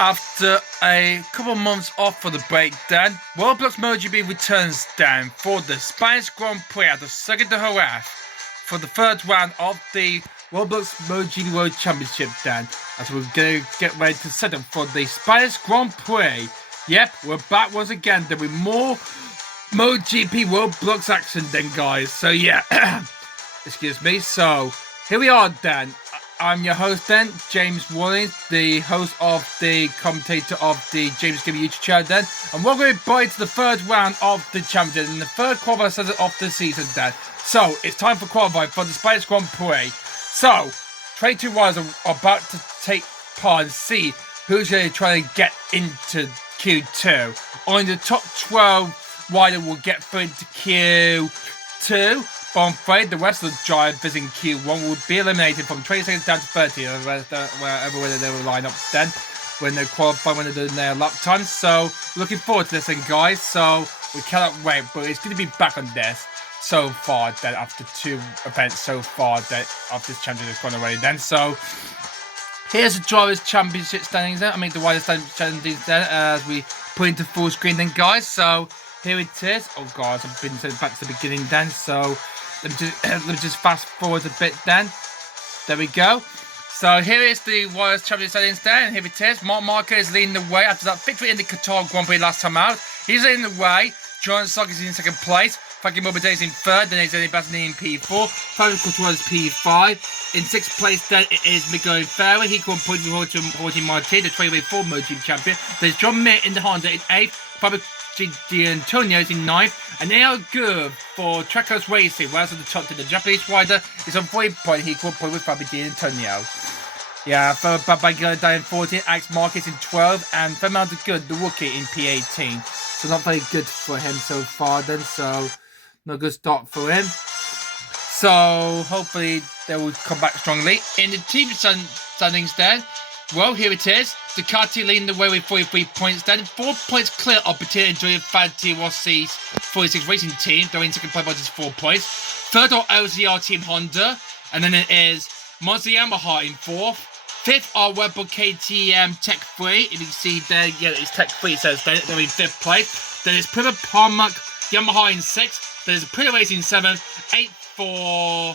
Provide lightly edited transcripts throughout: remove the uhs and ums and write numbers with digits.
After a couple months off for the break, Dan, Roblox MotoGP returns, Dan, for the Spanish Grand Prix at the second de Jerez for the third round of the Roblox MotoGP World Championship, Dan. As we're going to get ready to set up for the Spanish Grand Prix. Yep, we're back once again. There'll be more MotoGP Roblox action then, guys. So, yeah, excuse me. So, here we are, Dan. I'm your host then, James Wallings, the host of the commentator of the James Gibby YouTube channel then. And we're going to buy to the third round of the championship in the third qualifier session of the season then. So, it's time for qualifying for the Spanish Grand Prix. So, 22 riders are about to take part and see who's going to try to get into Q2. Only the top 12 rider will get through into Q2. But I'm afraid the rest of the drivers visiting Q1 will be eliminated from 20 seconds down to 30, wherever they will line up then, when they qualify, when they're doing their lap time. So, looking forward to this thing, guys. So, we cannot wait, but it's going to be back on this so far, then, after two events so far, that after this championship has gone already, then. So, here's the Drivers' Championship standings then. I mean, the Riders' standings then, as we put into full screen then, guys. So, here it is. Oh, guys, I've been sent back to the beginning then, so let me just fast forward a bit then. There we go. So here is the Riders' Championship standings then, and here it is. Marc Marquez is leading the way after that victory in the Qatar Grand Prix last time out. He's leading the way. John Sock is in second place. Frankie Morbidelli is in third. Then it's Eddie Bassini in P4. Fabio Quartararo is P5. In sixth place then it is Miguel Ferrer. He got points with Jorge Martin, the 2024 MotoGP champion. There's John Mir in the Honda in eighth. Fabio Antonio is in ninth, and they are good for Trackhouse Racing, whereas at the top 10, the Japanese rider is on 40 points, equal point with Fabio Antonio. Yeah, Babagila in 14, Alex Marquez in 12, and Fernando Good, the rookie, in P18. So not very good for him so far then, so no good start for him. So hopefully they will come back strongly. In the team standings then, well, here it is. Ducati leading the way with 43 points then. 4 points clear of Battista and Fanti Rossi's 46 racing team. They're in second place by just 4 points. Third are LZR Team Honda. And then it is Monza Yamaha in fourth. Fifth are Webber KTM Tech 3. If you can see there, yeah, it's Tech 3. It says they're in fifth place. Then it's Prima Parmac Yamaha in sixth. Then it's Prima Racing in seventh. Eighth for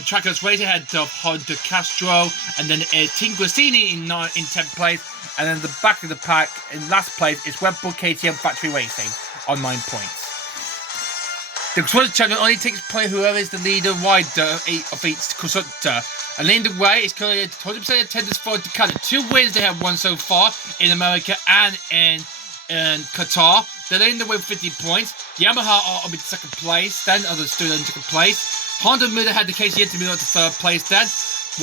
Trackhouse Racing ahead of Honda Castro, and then Team Grassini in 10th place, and then the back of the pack in last place is Red Bull KTM Factory Racing on 9 points. The Constructor Champion only takes place whoever is the leader rider of each constructor. And leading the way is currently 100% attendance for Ducati. 2 wins they have won so far in America and in Qatar. They're leading the way with 50 points. Yamaha are in second place, then others still in second place. Honda Muda had the KTM to move on to third place then,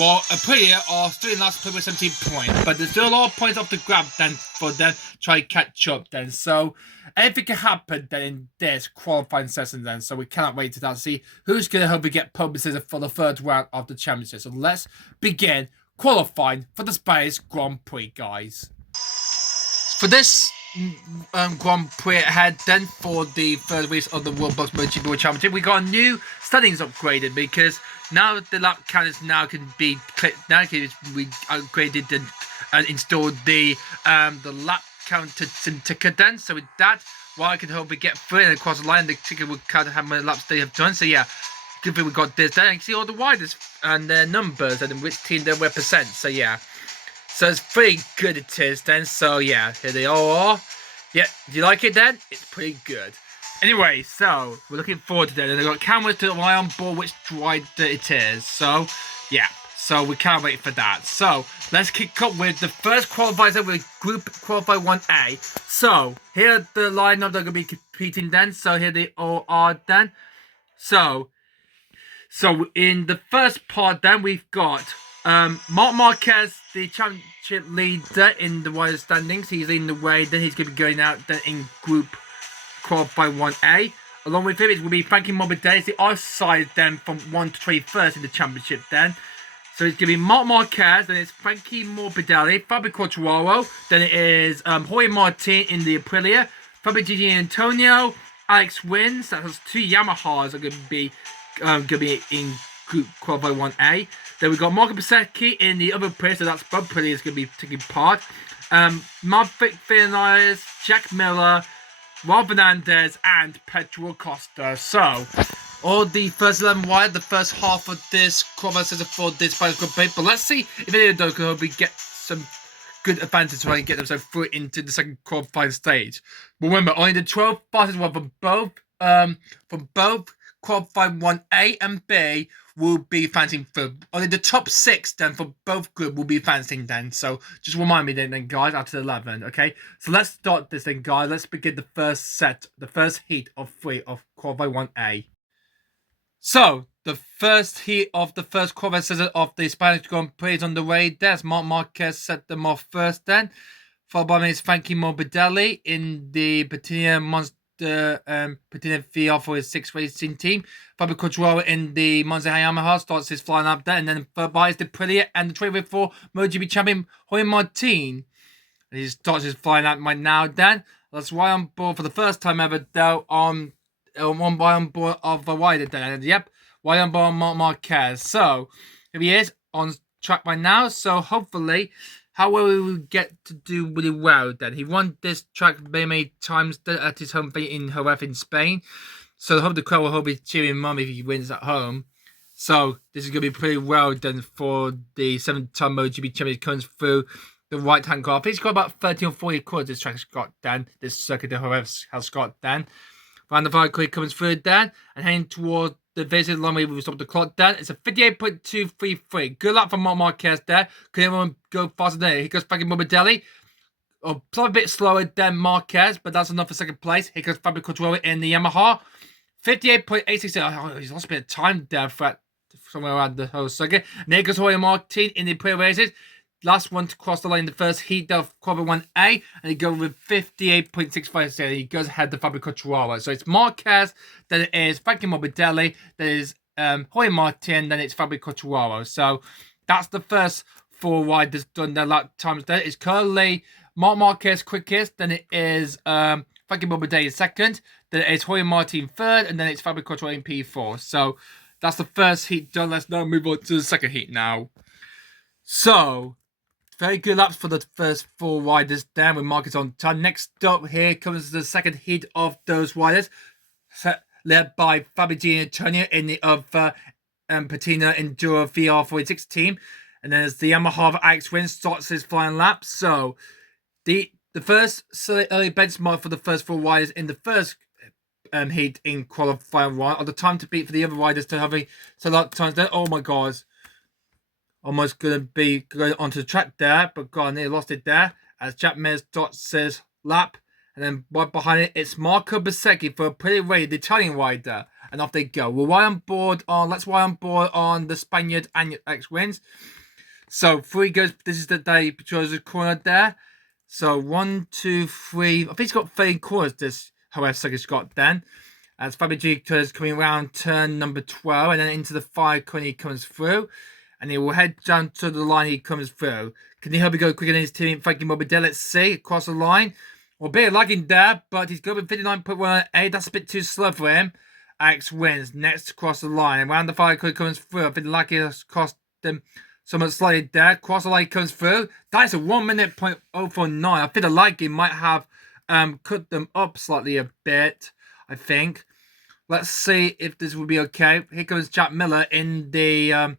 while Aprilia are still in last place with 17 points. But there's still a lot of points off the grab then for them to try to catch up then. So anything can happen then in this qualifying session then. So we cannot wait to see who's going to hopefully get pole position for the third round of the championship. So let's begin qualifying for the Spanish Grand Prix, guys. For this Grand Prix ahead then for the third race of the Roblox MotoGP World Championship, we got a new standings upgraded because now the lap counters now can be clicked. Now we upgraded and installed the lap counter ticker then. So with that, I can hopefully get through and across the line, the ticker will count how many laps they have done. So yeah, good thing we got this. Then you can see all the riders and their numbers and which team they represent. So yeah. So it's pretty good it is then. So yeah, here they all are. Yeah, do you like it then? It's pretty good. Anyway, so we're looking forward to that. And they've got cameras to lie on board which rider it is. So yeah, so we can't wait for that. So let's kick up with the first qualifier with Group Qualify 1A. So here are the lineup they're going to be competing then. So here they all are then. So in the first part then we've got Marc Marquez, the championship leader in the rider standings. He's leading the way. Then he's going to be going out then in Group Qualify 1A. Along with him, it will be Frankie Morbidelli, the outside then from 1 to 21st in the championship then. So it's going to be Marc Marquez, then it's Frankie Morbidelli, Fabio Quartararo, then it is Jorge Martin in the Aprilia, Fabio Antonio, Alex Wins. That has 2 Yamahas are going to be in Group Qualify 1A. Then we've got Marco Bezzecchi in the other place, so that's Bob Pretty is going to be taking part. Maverick Vinales, Jack Miller, Rob Fernandez, and Pedro Acosta. So, all the first 11 wide, the first half of this qualifier for this Spanish Grand Prix. But let's see if any of those can hopefully get some good advantage to try and get themselves through into the second qualifying stage. But remember, only the 12 fastest one from both qualifying 1A and B will be advancing through. Only the top 6 then for both group will be advancing then. So just remind me then guys, after 11, okay? So let's start this then, guys. Let's begin the first set, the first heat of 3 of qualifying 1A. So, the first heat of the first qualifying session of the Spanish Grand Prix is on the way. There's Marc Marquez set them off first then. Followed by Miss Frankie Morbidelli in the Patina Monster Patina VR for his 6th racing team. Fabio Quartararo in the Monza Yamaha starts his flying up there. And then followed by is the Aprilia and the 2024 MotoGP champion Jorge Martin. And he starts his flying up right now then. That's why I'm board for the first time ever though on board of a rider then. And yep, why on board Marc Marquez. So here he is on track right now. So hopefully, how will we get to do really well then? He won this track many times at his home in Jerez in Spain. So I hope the crowd will hopefully cheering him on if he wins at home. So this is going to be pretty well done for the 7-time MotoGP champion. Comes through the right-hand car. I think he's got about 30 or 40 quarters this track has got then. This circuit of Jerez has got then. Round the five quick comes through then and heading towards the visit long way we stop the clock then. It's a 58.233. Good luck for Marc Marquez there. Could anyone go faster than it? Here goes Frankie Morbidelli. Oh, probably a bit slower than Marquez, but that's enough for second place. Here goes Fabio Quartararo in the Yamaha. 58.86. Oh, he's lost a bit of time there for somewhere around the whole circuit. And here goes Jorge Martin in the pre-races. Last one to cross the line in the first heat of Qualify 1A, and he goes with 58.65. So he goes ahead to Fabio Quartararo. So it's Marquez, then it is Frankie Morbidelli, then it is Jorge Martin, then it's Fabio Quartararo. So that's the first 4 riders done their lap times there. It's currently Marc Marquez quickest, then it is Frankie Morbidelli second, then it is Jorge Martin third, and then it's Fabio Quartararo in P4. So that's the first heat done. Let's now move on to the second heat now. So very good laps for the first 4 riders there with Marquez on time. Next up here comes the second heat of those riders, led by Fabio Gianantonio in the other Patina Enduro VR46 team. And then as the Yamaha of Alex Rins starts his flying lap. So the first early benchmark for the first 4 riders in the first heat in qualifying 1 are the time to beat for the other riders to have a lot of times there. Oh my god. Almost going to be going onto the track there, but God, nearly lost it there as Jack Miller starts his lap. And then right behind it, it's Marco Bezzecchi for a pretty ready, the Italian rider. And off they go. Let's ride on board on the Spaniard and Alex Rins. So 3 goes, this is the day Petro's corner there. So 1, 2, 3, I think he's got 30 corners this, however, circuit's got then. As Fabio Gianantonio is coming around turn number 12 and then into the 5 corner he comes through. And he will head down to the line he comes through. Can he help me go quicker than his teammate Frankie Morbidelli? Let's see. Across the line. Well, a bit of lagging there, but he's going with 59.18. That's a bit too slow for him. Alex Rins next across the line. And round the 5 he comes through. I think the lagging has cost him somewhat slightly there. Across the line comes through. That is a 1 minute .049. I think the lagging might have cut them up slightly a bit, I think. Let's see if this will be okay. Here comes Jack Miller in the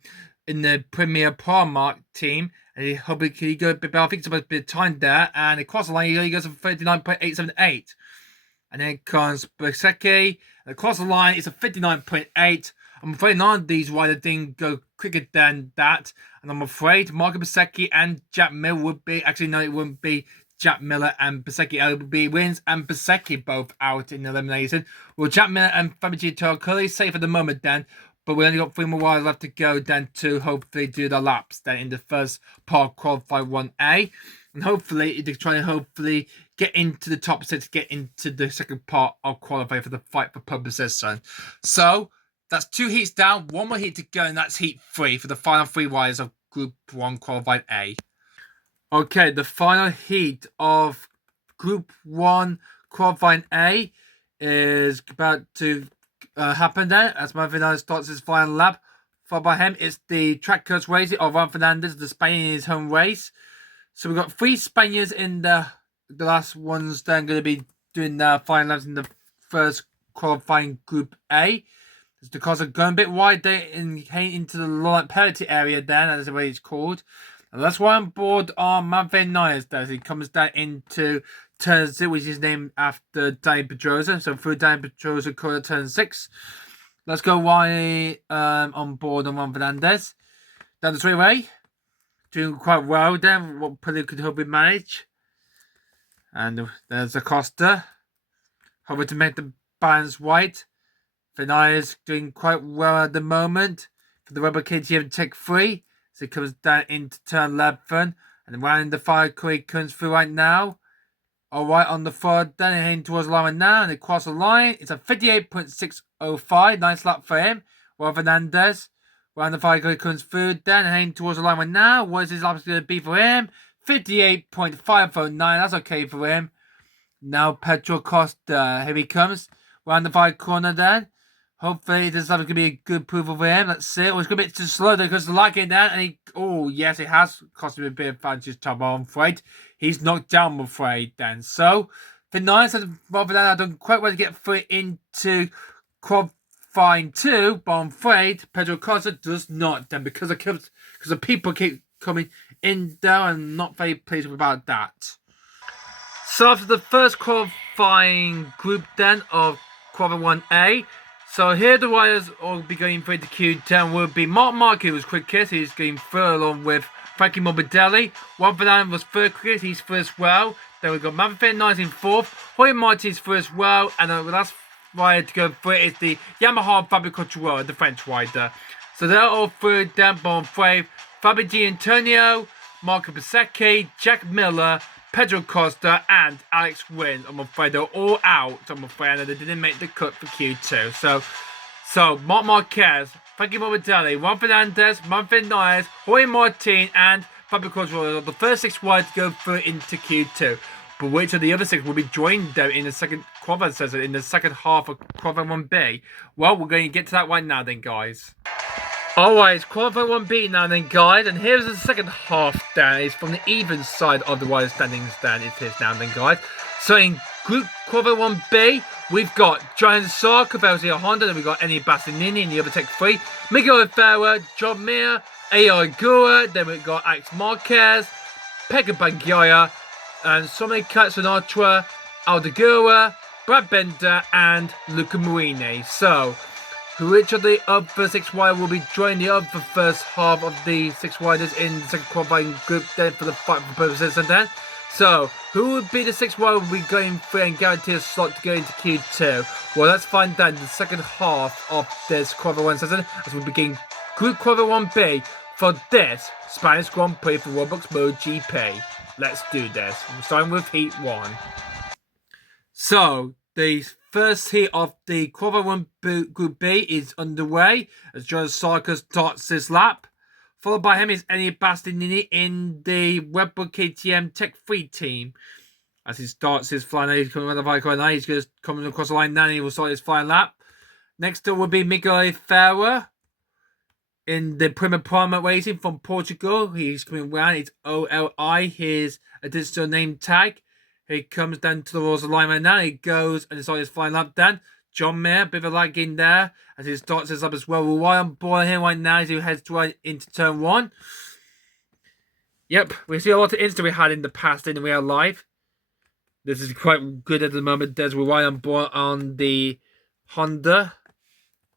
Premier Primark team. And he hopefully can go a bit better. I think it's supposed to be a time there. And across the line, he goes for 39.878. And then comes Bezzecchi. Across the line, it's a 59.8. I'm afraid none of these riders didn't go quicker than that. And I'm afraid Marco Bezzecchi and Jack Miller would be... Actually, no, it wouldn't be Jack Miller and Bezzecchi. It would be Rins and Bezzecchi both out in elimination. Well, Jack Miller and Fabio Gianantonio are clearly safe at the moment then. But we only got 3 more riders left to go then to hopefully do the laps then in the first part of Qualify 1A. And hopefully, they're trying to hopefully get into the top 6, get into the second part of Qualify for the fight for pole position. So, that's 2 heats down, 1 more heat to go, and that's heat 3 for the final 3 riders of Group 1 Qualified A. Okay, the final heat of Group 1 Qualifying A is about to happen there as Juan Fernandez starts his final lap. Followed by him, it's the track course race of Juan Fernandez, the Spain in his home race. So we've got 3 Spaniards in the last ones that are going to be doing their final laps in the first qualifying Group A. It's because they're going a bit wide there into the low penalty area then, as the way it's called. And that's why I'm board on Mavet does. He comes down into turn 6, which is named after Danny Pedrosa. So through Danny Pedrosa, called turn 6. Let's go wide on board on Juan Fernandez. Down the straightaway. Doing quite well then. What probably could help him manage. And there's Acosta. Hoping to make the balance white. Fernandez doing quite well at the moment. For the rubber KTM Tech 3. So he comes down into turn 11. And around the fire car comes through right now. Alright, on the forward, then heading towards the line now. And they cross the line. It's a 58.605. Nice lap for him. Well, Fernandez. Around the fire car comes through. Then heading towards the line right now. What is his lap going to be for him? 58.509. That's okay for him. Now Pedro Costa. Here he comes. Around the fire corner then. Hopefully this is going to be a good proof for him. Let's see. It was going to be too slow though because the lag in there. And he, oh yes, it has cost him a bit of advantage time, I'm afraid. He's knocked down, I'm afraid then. So the nice and rather than I don't quite want to get through into qualifying 2, but I'm afraid Pedro Costa does not then because the people keep coming in there and not very pleased about that. So after the first qualifying group then of qualifying 1A. So here the riders will be going through the Q10 will be Mark Marquez was quickest, he's going third along with Frankie Morbidelli. Juan Fernandez was third quickest, he's third as well. Then we've got Maverick 9 in fourth, Hoy Martin's third as well, and the last rider to go through is the Yamaha Fabio Quartararo, the French rider. So they're all through down bottom 5, Fabio Di Antonio, Marco Pasecchi, Jack Miller, Pedro Costa and Alex Wynn. I'm afraid they're all out. I'm afraid and they didn't make the cut for Q2. So Marc Marquez, Frankie Morbidelli, Juan Fernandez, Manfred Nias, Jorge Martin and Fabio Quartararo are the first 6 riders to go through into Q2. But which of the other 6 will be joined them in the second qualifying session in the second half of qualifying 1B? Well, we're going to get to that right now then, guys. Alright, it's qualifying 1B now then, guys, and here's the second half then. It's from the even side of the rider standings then, it is now then, guys. So in group qualifying 1B, we've got Giant Saar, Cavelsi Honda, then we've got Eni Bastianini in the other Tech 3, Miguel Oliveira, John Mir, A.I. Gura, then we've got Alex Marquez, Pekka Bagnaia, and Somi Katsunatra, Aldegura, Brad Bender, and Luca Marini. So, which of the other 6 riders will be joining the other first half of the 6 riders in the second qualifying group then for the fight for purposes and then? So, who would be the 6 riders will be going through and guarantee a slot to go into Q2? Well, let's find out in the second half of this qualifying 1 session as we begin group qualifying 1B for this Spanish Grand Prix for Roblox MotoGP. Let's do this. We're starting with Heat 1. So, the first heat of the qualifying 1 Group B is underway as John Sarkis starts his lap. Followed by him is Eni Bastianini in the Red Bull KTM Tech 3 team. As he starts his flying, he's coming around the bike right now. He's just coming across the line now and he will start his flying lap. Next up will be Miguel Oliveira in the Prima Prima Racing from Portugal. He's coming around. It's OLI, his additional name tag. He comes down towards the line right now. He goes and starts his flying lap down. John Mayer, bit of a lag in there as he starts his up as well. We're right on board here right now as he heads right into turn 1. Yep, we see a lot of incidents we had in the past in real life. This is quite good at the moment. There's we're right on board on the Honda.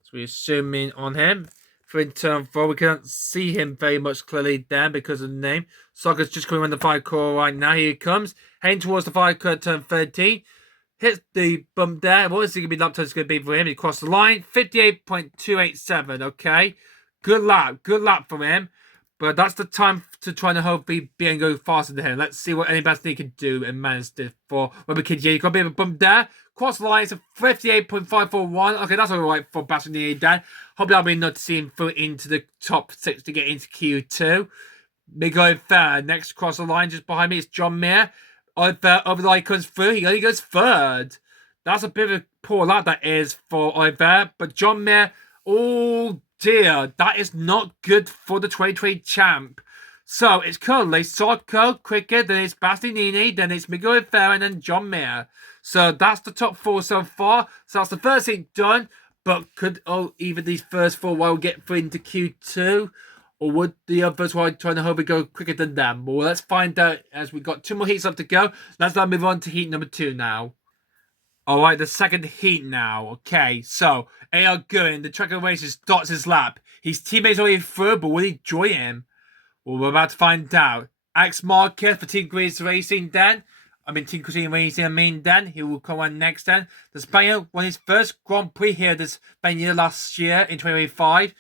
So we're zooming on him. For in turn 4, we can't see him very much clearly there because of the name. Soccer's just coming around the 5 core right now. Here he comes. Heading towards the 5 core turn 13. Hits the bump there. What is it going to be lap time going to be for him? He crossed the line. 58.287. Okay. Good lap. Good lap from him. But that's the time to try and hopefully be and go faster than him. Let's see what anybody can do and manage this for Rubber Kid. Yeah, you got a bit of a bump there. Cross the line. It's a 58.541. Okay, that's all right for Bastianini then. Hopefully I'll be enough to see him through into the top 6 to get into Q2. Miguel third. Next cross the line just behind me is John Mayer. Over the line comes through. He only goes third. That's a bit of a poor lap that is for Oliver. But John Mayer, oh dear, that is not good for the 2020 champ. So it's currently Sodko, Cricket, then it's Bastianini, then it's Miguel Ferrer, and then John Mayer. So that's the top 4 so far. So that's the first heat done. But could either these first 4 will get through into Q2? Or would the others while trying to hope it go quicker than them? Well, let's find out as we've got 2 more heats left to go. Let's now move on to heat number 2 now. Alright, the second heat now. Okay, so A.R. Gurin, the track of races, starts his lap. His teammates already through, but will he join him? Well, we're about to find out. Alex Marquez for Team Grease Racing then. Team Grease Racing, then. He will come on next then. The Spaniard won his first Grand Prix here this year last year in 2025.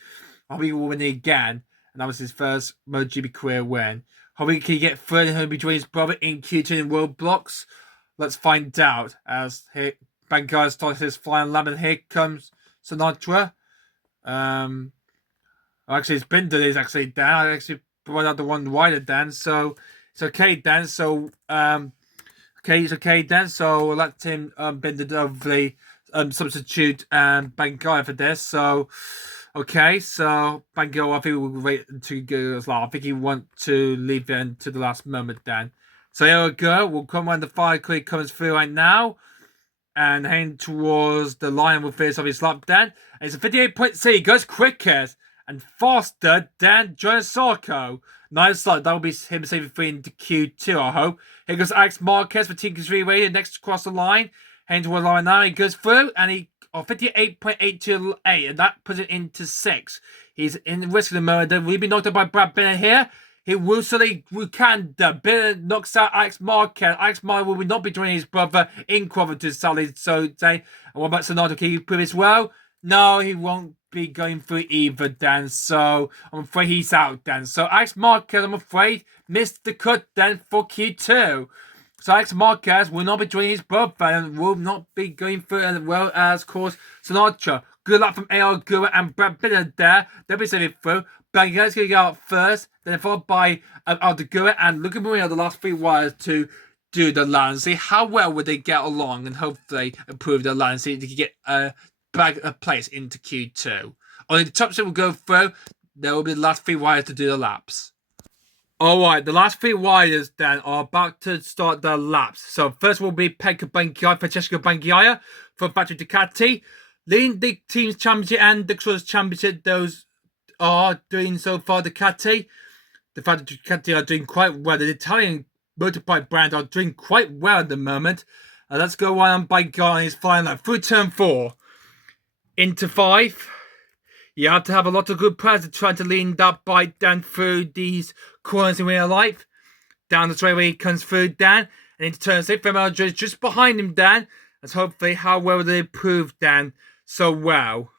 Hopefully he will win it again. And that was his first MotoGP career win. Hopefully he can get third and he'll be joining his brother in Q2 in Roblox. Let's find out as Bangkok starts his flying lap, and here comes Sinatra. Actually, it's been done. Actually, Dan. I actually brought out the one wider, Dan. So it's okay, Dan. So it's okay, Dan. So we'll let him bend it over the substitute Bangkok for this. So okay, so Bangkok, I think we'll wait until he goes as well. I think he want to leave it until the last moment, Dan. So here we go. We'll come when the fire quickly comes through right now. And heading towards the line with this of his lap, Dan. And it's a 58.6. He goes quickest and faster than John Sarko. Nice start. That will be him saving 3 into Q2, I hope. Here goes Alex Marquez for Team Q3 Radio next across the line. Heading towards the line now. He goes through and he 58.828, and that puts it into 6. He's in the risk of the moment. Then we've been knocked out by Brad Bennett here. He will suddenly Wakanda. Bennett knocks out Alex Marquez. Alex Marquez will not be joining his brother in Coventry, sadly. So say, and what about Sonato? Can he prove as well? No, he won't be going through either, Dan. So I'm afraid he's out, Dan. So Alex Marquez, I'm afraid, missed the cut then for Q2. So Alex Marquez will not be joining his brother and will not be going through, as well as, of course, Sinatra. Good luck from A.R. Gura and Brad Bennett there. They'll be saving through. Bangkok's going to go out first, then followed by Aldegura and Luca Marino, the last 3 wires to do the line. See how well would they get along and hopefully improve their line. See if they can get a place into Q2. Only the top 2 will go through. There will be the last 3 wires to do the laps. Alright, the last 3 wires then are about to start their laps. So first will be Pekka Bankiaya, Francesco Bankiaya from Factory Ducati. Leading the team's championship and the Constructors' championship, those are doing so far Ducati. The fact that Ducati are doing quite well. The Italian motorbike brand are doing quite well at the moment. Let's go on by guys flying like through turn 4 into 5. You have to have a lot of good pressure trying to lean that bike down through these corners in real life. Down the straightaway he comes through Dan, and into turn 6. Female just behind him, Dan. That's hopefully how well they improve Dan so well.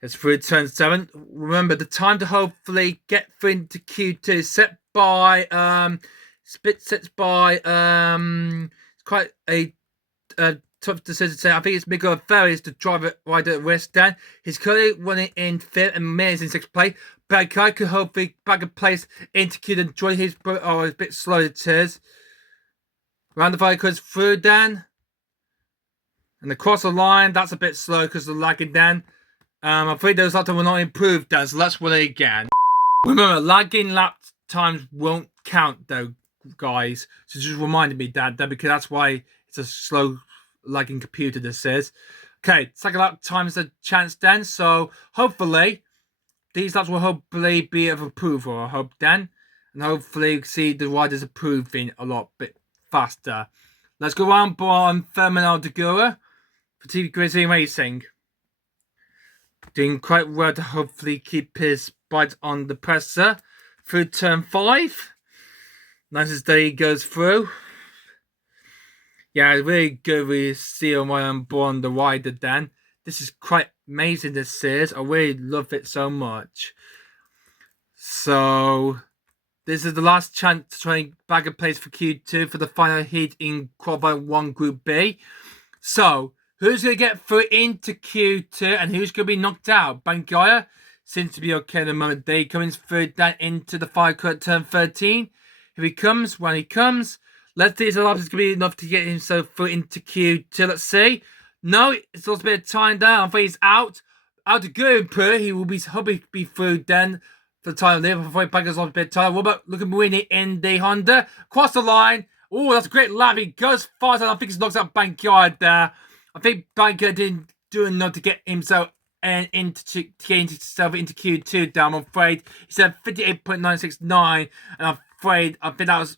It's through turn 7. Remember, the time to hopefully get through into Q2 is set by it's quite a tough decision to say. I think it's Miguel Ferris, the driver right at risk then. He's currently running in 5th and Mears in 6th place. Bangkok could hopefully bag a place into Q2 and join his it's a bit slow it is. Round the fire goes through then. And across the line, that's a bit slow because of the lagging then. I'm afraid those lap times will not improve, Dan, so let's run it again. Remember, lagging lap times won't count, though, guys. So just reminded me, Dad, because that's why it's a slow lagging computer, this is. Okay, second lap time is a chance, Dan, so hopefully these laps will hopefully be of approval, I hope, Dan. And hopefully see the riders approving a lot bit faster. Let's go on by Fermin Aldegura for TV Grizzly Racing. Doing quite well to hopefully keep his bite on the presser through turn 5. Nice as he goes through. Yeah, really good with Seal while I'm on the rider then. This is quite amazing, this is. I really love it so much. So this is the last chance to try and bag a place for Q2 for the final heat in Qualify 1 Group B. So who's going to get through into Q2 and who's going to be knocked out? Bangkaya seems to be okay at the moment. They coming through that into the final cut turn 13. Here he comes. When he comes, let's see if it's going to be enough to get himself through into Q2. Let's see. No, it's also a bit of time down. I think he's out. Out to go, he will be hoping to be through then. for the time there before he baggers on a bit time. What about looking Marini in the Honda? Cross the line. Oh, that's a great lap. He goes fast, and I think he knocks out Bankyard there. I think Bankyard didn't do enough to get himself into Q2 down. I'm afraid he said 58.969, and I think that was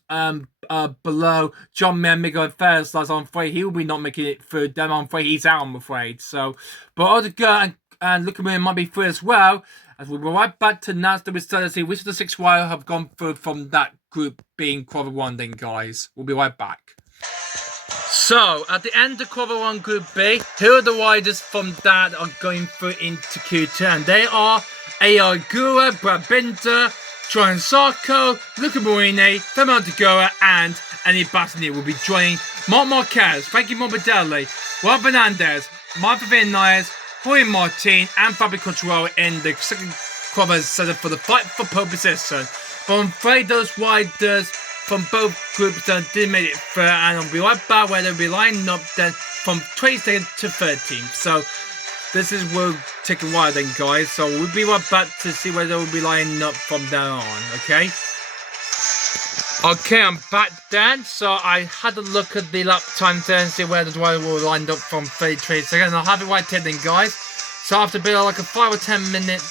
below John Mayer, Miguel Ferris. So I'm afraid he will be not making it through. Then I'm afraid he's out. I'm afraid. So, but Odegaard and Luca Marini might be through as well. As we'll be right back to announce the result and see which of the 6 riders have gone through from that group being Quarter 1 then, guys. We'll be right back. So, at the end of Quarter 1 Group B, here are the riders from that are going through into Q2. And they are A.I. Gura, Brad Binder, John Sarko, Luca Marini, Fernando Gura, and Annie Bassini will be joining Marc Marquez, Frankie Morbidelli, Juan Fernandez, Martha Vinales, Jorge Martin, and Fabio Quartararo in the second quarter setup for the fight for pole position. But I'm afraid those riders from both groups didn't make it through, and I'll be right back where they'll be lining up then from 22nd to 13th. So this is we'll take a while then, guys. So we'll be right back to see where they'll be lining up from there on, okay? Okay, I'm back then. So I had a look at the lap times there and see where the driver will lined up from 33 seconds. I'll have it right here then, guys. So after a bit of like a 5 or 10 minute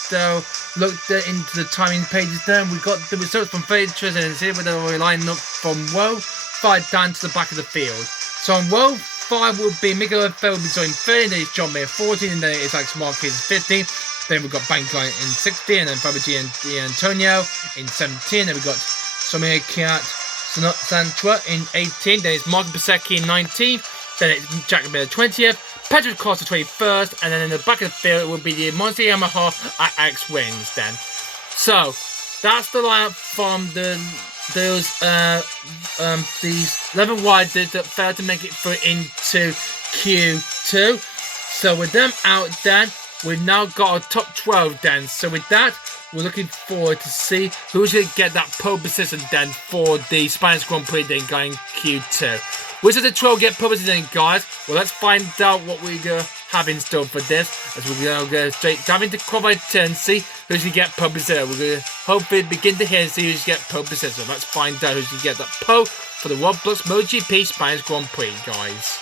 look into the timing pages there, we got the results from 33 and see where they're lining up from row 5 down to the back of the field. So on row 5 will be Miguel Ferrer will be joining 30, then it's John Mayer 14, and then it's Alex Marquez 15. Then we've got Bankline in 60, and then Fabergy and Antonio in 17. Then we've got Somia Kiat Santua in 18. Then it's Marco Pasecchi in 19th. Then it's Jack Miller 20th. Pedro Costa 21st. And then in the back of the field it will be the Monster Yamaha at X Wings then. So that's the lineup from these 11 riders that failed to make it through into Q2. So with them out then, we've now got our top 12 then. So with that, we're looking forward to see who's going to get that pole position then for the Spanish Grand Prix then going Q2. Which of the 12 get pole position then, guys? Well, let's find out what we're going to have in store for this, as we're going to go straight dive into qualifying 2 and see who's going to get pole position. We're going to hopefully begin to hear and see who's going to get pole position. So let's find out who's going to get that pole for the Roblox MotoGP Spanish Grand Prix, guys.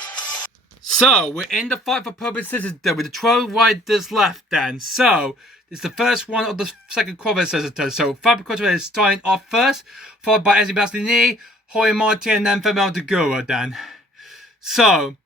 So, we're in the fight for pole position with the 12 riders left then. So, it's the first one of the second qualifier. So, Fabio Quartararo is starting off first, followed by Ezio Bastianini, Jorge Martin, and then Fernando Gura then. So,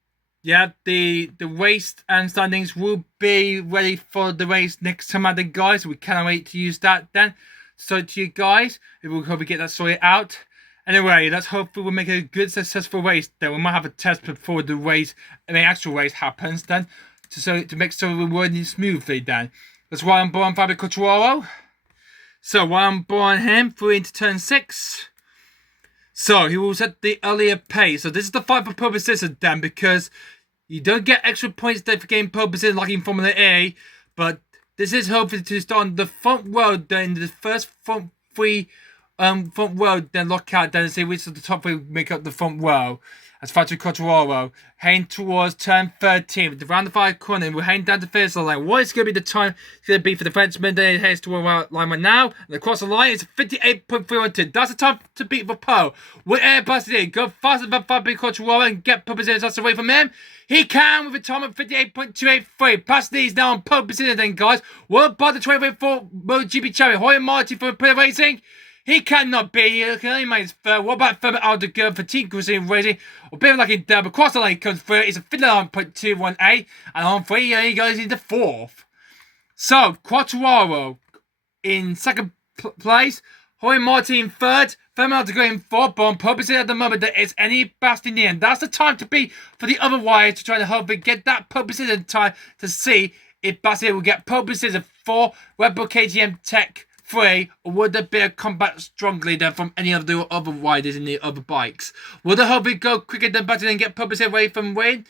yeah, the race and standings will be ready for the race next time out then, guys. We cannot wait to use that then. So, to you guys, we'll hopefully get that sorted out. Anyway, let's hopefully we'll make a good, successful race then. We might have a test before the race, and the actual race happens then, to make sure we're running smoothly then. That's why I'm born Fabio Quartararo. So while I'm born him through into turn 6. So he will set the earlier pace. So this is the fight for pole position then, because you don't get extra points there for getting pole position like in Formula A, but this is hopefully to start on the front row then, the first front row, then lock out, then see which of the top 3 make up the front row. As Fabio Quartararo heading towards turn 13 with the round 5 corner, we're heading down the finish line. What is going to be the time it's going to be for the Frenchman? Then he heads toward the line right now, and across the line it's 58.312. That's the time to beat for pole. Will Airbus in? Go faster than Fabio Quartararo and get pole position just away from him? He can with a time of 58.283. Pasini is now on pole position then, guys. What about the 2024 MotoGP champion Jorge Martin for Player Racing? He cannot be. He can only make his third. What about Fabio Aldeguer for Team Cruising Racing? A bit like in there, but across the line comes through. It's a 59.218, and on 3 he goes into 4th. So Quartararo in second place, Jorge Martin in 3rd, Fabio Aldeguer in 4th. But on purpose at the moment there is any Bastianini, and that's the time to be for the other wires to try to hopefully get that pole position time to see if Bastianini will get pole position for Red Bull KTM Tech 3, or would there be a combat strongly there from any of the other riders in the other bikes? Will the Hobby go quicker than better and get published away from him?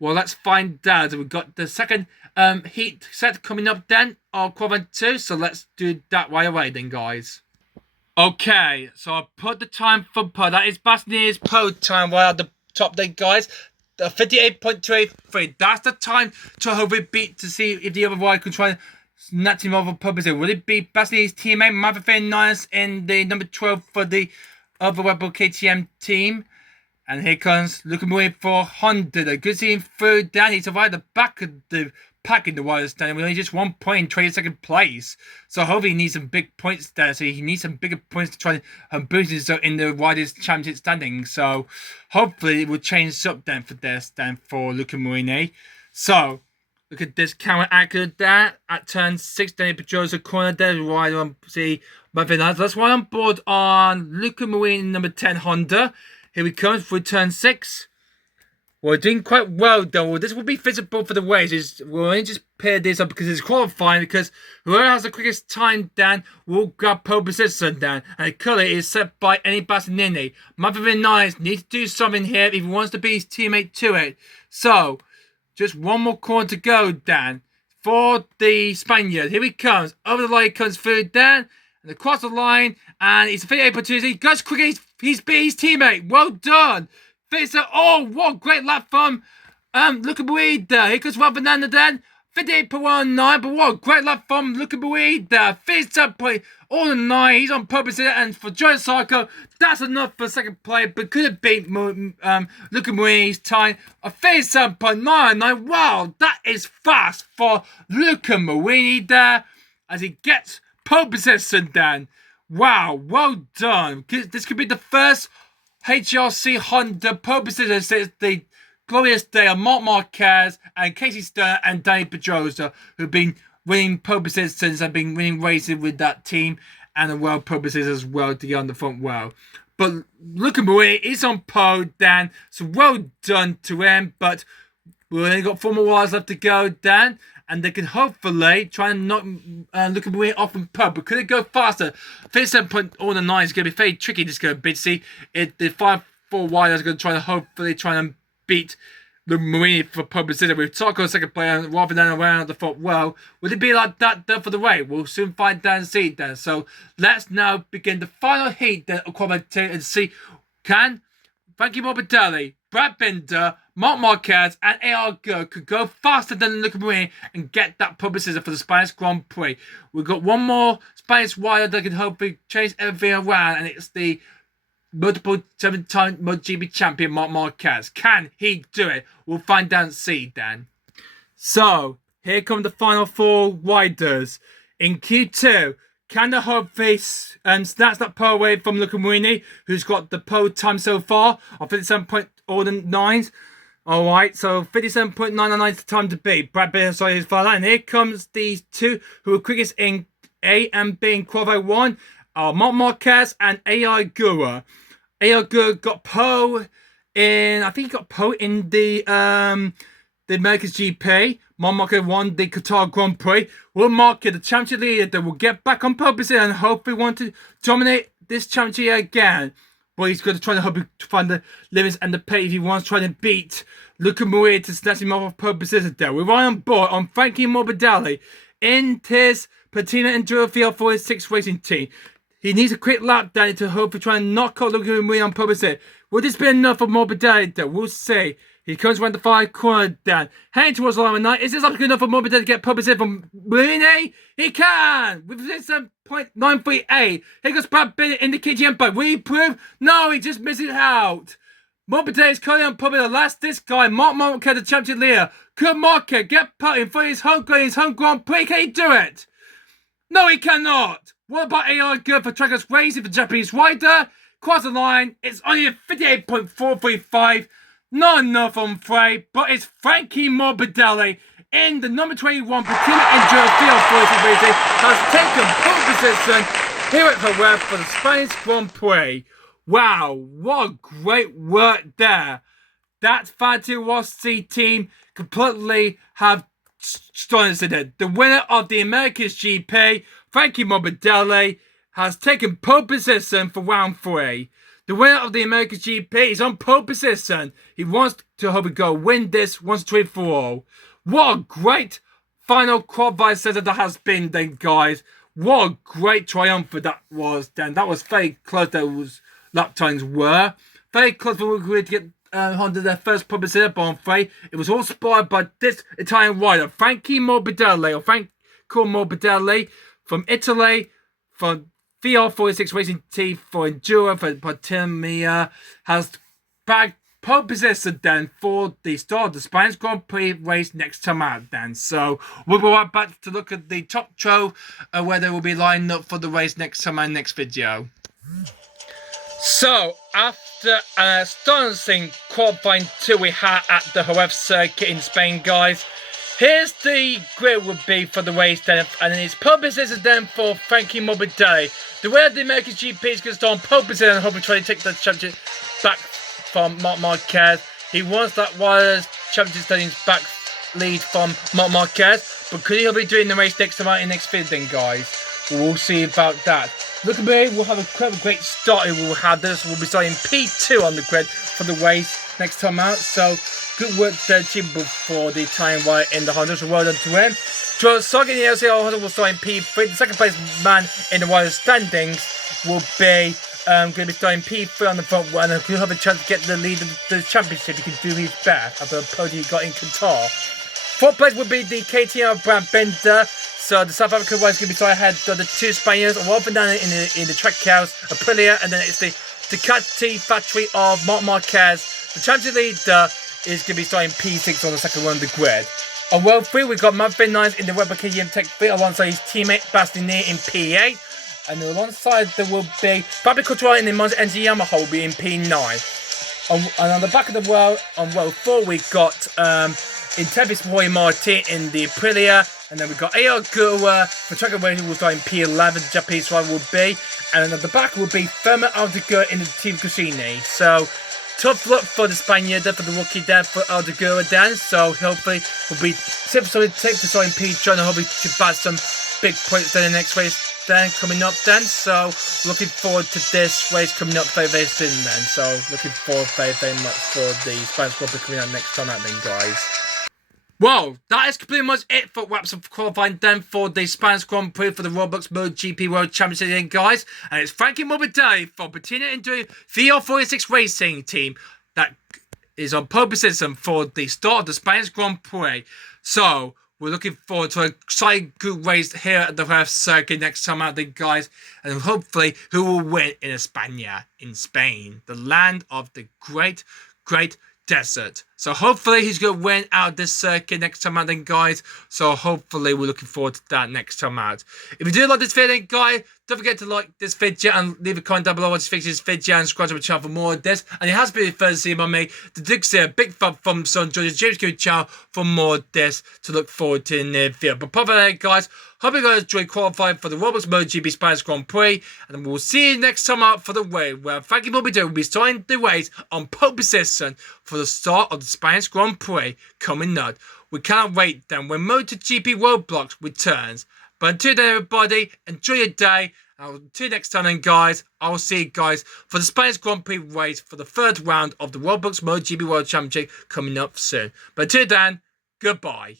Well, let's find out. We've got the second heat set coming up then, of quadrant 2, so let's do that right away then, guys. Okay, so I put the time for pole. That is Bastianini's pole time right at the top there, guys. 58.283. That's the time to hopefully beat to see if the other rider can try That team of purpose. Would it be Bastian's teammate Maverick Nice in the number 12 for the other Rebel KTM team? And here comes looking away for Honda. The good team through down. He's right at the back of the pack in the wire standing with only just 1 point in 22nd place. So hopefully he needs some big points there. So he needs some bigger points to try and boost himself in the Riders Championship standing. So hopefully it will change up then for their stand for Luca Marini. So look at this camera angle there at turn 6. Then Pedrosa corner there. Right on see that's why I'm board on Luca Marini number 10 Honda. Here we come for turn 6. We're doing quite well though. This will be visible for the races. We'll only just pair this up because it's qualifying. Because whoever has the quickest time, Dan, will grab pole position, Dan. And the colour is set by any Bastianini. Maverick Nice needs to do something here if he wants to be his teammate to it. So, just one more corner to go, Dan. For the Spaniard. Here he comes. Over the line comes through, Dan. And across the line. And it's a 58 opportunity. Goes quickly. He's his teammate. Well done. Oh, what a great lap from Luca Buida. Here comes Juan Fernando then. 58.19, but what a great lap from Luca Buida. 57 all the 9. He's on purpose here. And for Joe Sarko, that's enough for second place. But could have beat Luca Buida's time of 57.99. Wow, that is fast for Luca Marini there as he gets pole position then. Wow, well done. This could be the first HRC Honda pole position since the glorious day of Marc Marquez and Casey Stern and Danny Pedrosa, who've been winning pole positions and been winning races with that team and the world pole positions as well to get on the front row. But look at Marie, he's on pole, Dan. So well done to him. But we've only got 4 more hours left to go, Dan. And they can hopefully try and knock Luca Marini off from pole. But could it go faster? 57.09 is going to be very tricky. This is going to be. See, the 5-4 wide is going to try and beat the Marini for pole position with Sarko second player rather than around the front. Well, would it be like that for the way? We'll soon find out and see then. So let's now begin the final heat then and see can Frankie Morbidelli, Brad Binder, Marc Marquez and AR Go could go faster than Luca Marini and get that pole position for the Spanish Grand Prix. We've got one more Spanish rider that can hopefully change everything around, and it's the multiple 7-time MotoGP champion Marc Marquez. Can he do it? We'll find out and see then. So, here come the final 4 riders. In Q2, can the hopefully snatch that pole away from Luca Marini, who's got the pole time so far of 57.09. Alright, so 57.999 is the time to beat. Brad Binder, sorry, his father. And here comes these 2 who are quickest in A and B in Quavo 1. Marc Marquez and AI Gura. AI Gura got pole in, I think he got pole in the America's GP. Marc Marquez won the Qatar Grand Prix. Will Marquez, the championship leader, that will get back on pole position and hopefully want to dominate this championship again. But he's going to try to hope to find the limits and the pay if he wants to try to beat Luca Marini to snatch him off of pole position there. We're right on board on Frankie Morbidelli in his Patina Enduro field for his 6th racing team. He needs a quick lap down to hopefully try and knock out Luca Marini on pole position. Will this be enough for Morbidelli though? We'll see. He comes around the 5 corner down. Heading towards the line of 9. Is this up good enough for Morbidelli to get pole position from Marini? He can! With 7.938. Here goes Brad Binder in the KTM bike. Will he prove? No, he just misses out. Morbidelli is currently on pole position. Last this guy, Marc Marquez, the championship leader. Could Marquez get put in for his home Grand Prix? Can he do it? No, he cannot. What about AI Good for Trackers Racing for Japanese rider? Cross the line. It's only a 58.435. Not enough, I'm afraid, but it's Frankie Morbidelli in the number 21 Patina Enduro Field Forces Racing has taken pole position here at Jerez for the Spanish Grand Prix. Wow, what a great work there. That Fatu Rossi team completely have stunned it. The winner of the America's GP, Frankie Morbidelli, has taken pole position for round 3. The winner of the America's GP is on pole position. He wants to hope he go win this once and twice for all. What a great final qualifier session that has been then, guys. What a great triumph that was then. That was very close, those lap times were. Very close for we to get Honda their first pole position, but I'm afraid it was all inspired by this Italian rider, Frankie Morbidelli, or Franco Morbidelli from Italy, from VR46 Racing Team for Enduro for Patimia, has bagged pole position then for the start of the Spanish Grand Prix race next time out then. So we'll be right back to look at the top row where they will be lined up for the race next time out next video. So after an astonishing qualifying 2 we had at the Jerez circuit in Spain, guys, here's the grid would be for the race then, and it's pole position then for Frankie Morbidelli. The way the American GP is going to start on pole position and hoping to try to take the championship back from Marc Marquez. He wants that wireless championship standings back lead from Marc Marquez, but could he be doing the race next time out in next video then, guys? We'll see about that. Look at me, we'll have a great start. We'll have this. We'll be starting P2 on the grid for the race next time out. So good work there, achievable for the Italian rider in the Honda. So well done to him. Jerez in the LCR Honda will start in P3. The second place man in the rider standings will be going to be starting P3 on the front one, and he'll have a chance to get the lead of the championship. He can do his best at the podium he got in Qatar. Fourth place would be the KTM Brand Bender. So the South African rider is going to be starting ahead of the 2 Spaniards, one for down in the track house, Aprilia, and then it's the Ducati factory of Marc Marquez. The championship leader is going to be starting P6 on the second one of the grid. On row 3, we've got Manfred Nice in the Weber KTM Tech 3 alongside his teammate Bastianini in P8. And alongside there will be Fabio Quartararo in the Monza NZ Yamaha will be in P9. And on the back of the row, on row 4, we've got Intevis Roy Martin in the Aprilia. And then we've got A.R. Gura for Track Away, who will start in P11, the Japanese rider will be. And then at the back will be Fermat Aldegura in the Team Cassini. So tough luck for the Spaniard, for the rookie there, for Aldegura then. So hopefully will be solid tape to start in P2 and hopefully to bat some big points then in the next race then coming up then. So looking forward to this race coming up very, very soon then. So looking forward very, very much for the Spanish Grand Prix coming out next time out then, guys. Well, that is completely much it for wraps up qualifying then for the Spanish Grand Prix for the Roblox MotoGP World Championship then, guys. And it's Frankie Morbidelli from Patina Enduro VR46 Racing Team that is on pole position for the start of the Spanish Grand Prix. So we're looking forward to a exciting good race here at the Jerez circuit next time out then, guys. And hopefully who will win in España, in Spain, the land of the great desert. So hopefully he's going to win out this circuit next time out then, guys. So hopefully we're looking forward to that next time out. If you do like this video then, guys, don't forget to like this video and leave a comment down below what you think of this video and subscribe to my channel for more of this. And it has been the first seen by me, the Duke's here, big fan from Son George, James Q channel for more of this to look forward to in the video. But apart from that, guys, hope you guys enjoy qualifying for the Roblox MotoGP Spanish Grand Prix. And we'll see you next time out for the race where Frankie Morbidelli will be starting the race on pole position for the start of the Spanish Grand Prix coming up. We cannot wait then when MotoGP Roblox returns. But until then, everybody, enjoy your day. Until next time then, guys, I'll see you guys for the Spanish Grand Prix race for the third round of the Roblox MotoGP World Championship coming up soon. But until then, goodbye.